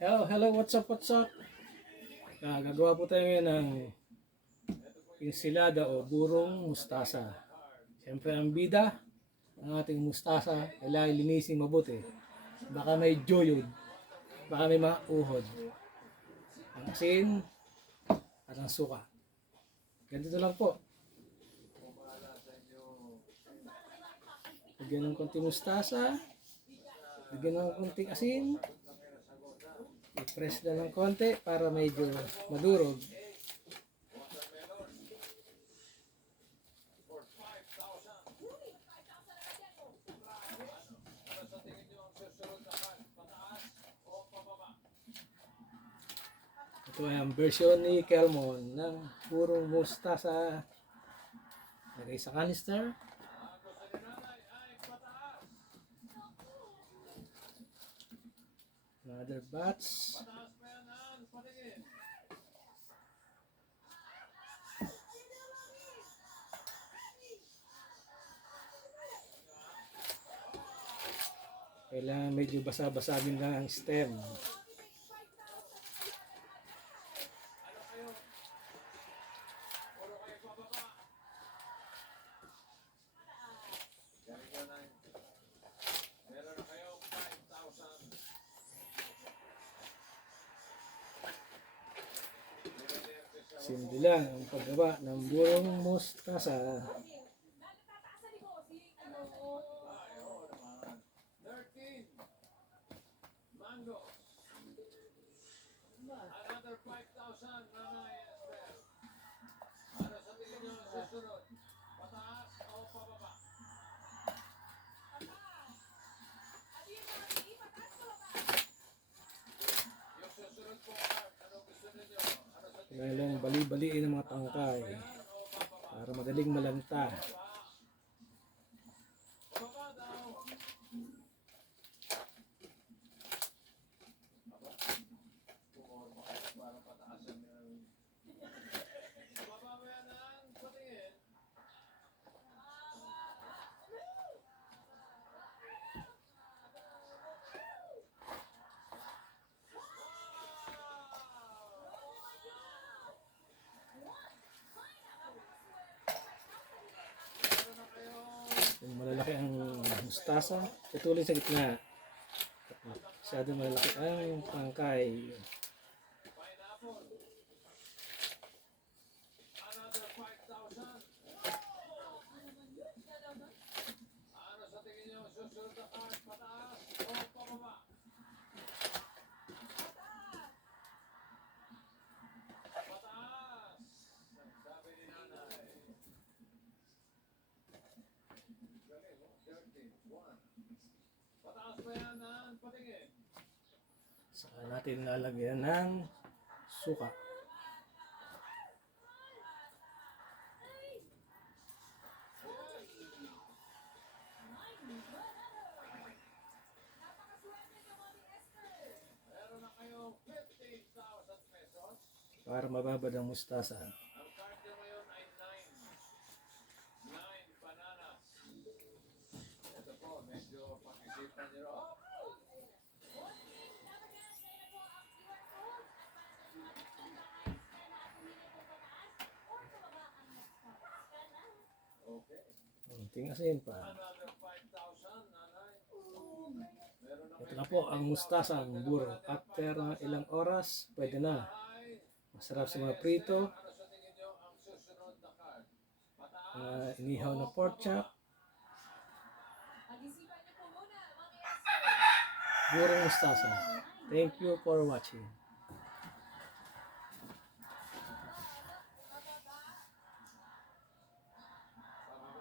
Hello, what's up, what's up? Gagawa po tayo ngayon ng ensilada o burong mustasa. Siyempre ang bida, ang ating mustasa, kailangan linisin mabuti. Baka may joyod, baka may mga uhod. Ang asin at ang suka. Ganito lang po. Lagyan ng konting mustasa, lagyan ng konting asin, i-press na ng konti para medyo madurog. Ito ay ang version ni Kelmon ng purong mustasa. Lagay sa canister. Another batch. Kailangan medyo basa-basagin lang ang stem. Simple lang ang paggawa ng burong mustasa. Another 5,000 Nanay Esther. Ano sa tingin nyo ang susunod? Pataas o pababa? Yung susunod po, ano gusto ninyo? Ano sa tingin Kailangan bali-baliin ang mga tangkay para madaling malanta. Pababa daw. Pumorma kayo para pataasan yung... Pababa mo yan ang patingin. Kung malalaki ang mustasa, patuloy sa gitna. Masyado malalaki ang tangkay. Pineapple. Another 5,000. Ano sa tingin nyo ang susunod na card? Pataas o pababa? Pataas! Ang sabi ni nanay. Galing, 31. Pataas pa yan ang patingin. Saka natin lalagyan ng suka. Meron na kayo 15,000 pesos. Para mababad ang mustasa. Ang card nyo ngayon ay 9. 9 bananas. Ito po, medyo pag-isipan nyo. Okay. Konting asin pa. Another 5,000, nanay. Meron na Ito na po ang mustasa, ang buro. After ilang oras, pwede na. ay. Masarap sa mga prito, Ano sa tingin nyo ang susunod na card? Pataas. inihaw na pork chop, Pag-isipan niyo po muna, mga Esther. burong mustasa. Thank you for watching.